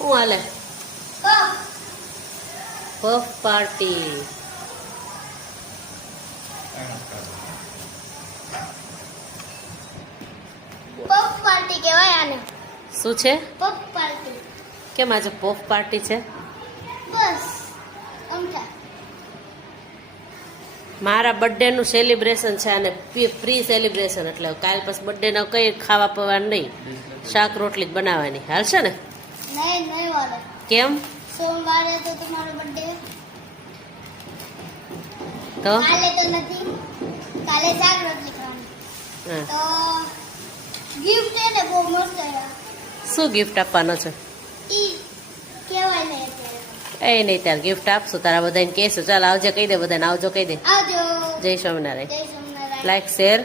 શું હાલે? Puff party. Puff party કહેવાય આને. શું છે? Puff party. કેમ આજે પફ પાર્ટી છે? બસ અમથા. મારા બર્થડે નું સેલિબ્રેશન છે અને પ્રી સેલિબ્રેશન, એટલે કાલ પછી બર્થડે નો કઈ ખાવા પીવાનું નહીં, શાક રોટલી જ બનાવવાની. હાલશે ને? નહીં નહીં વાલે. કેમ? સોમવારે તો તમારો બર્થડે. તો કાલે તો નથી. કાલે શાક રોટલી ખાવાની. હા. તો ગિફ્ટ છે ને બહુ મસ્ત છે. શું ગિફ્ટ આપવાનો છે? ઈ કહેવાય ને અત્યારે. એ નહીં, ત્યારે ગિફ્ટ આપશું, તારા બધાને કહેશું. ચાલ આવજે કહી દે, બધાને આવજો કહી દે. આવજો. જય સ્વામિનારાયણ. જય સ્વામિનારાયણ. Like share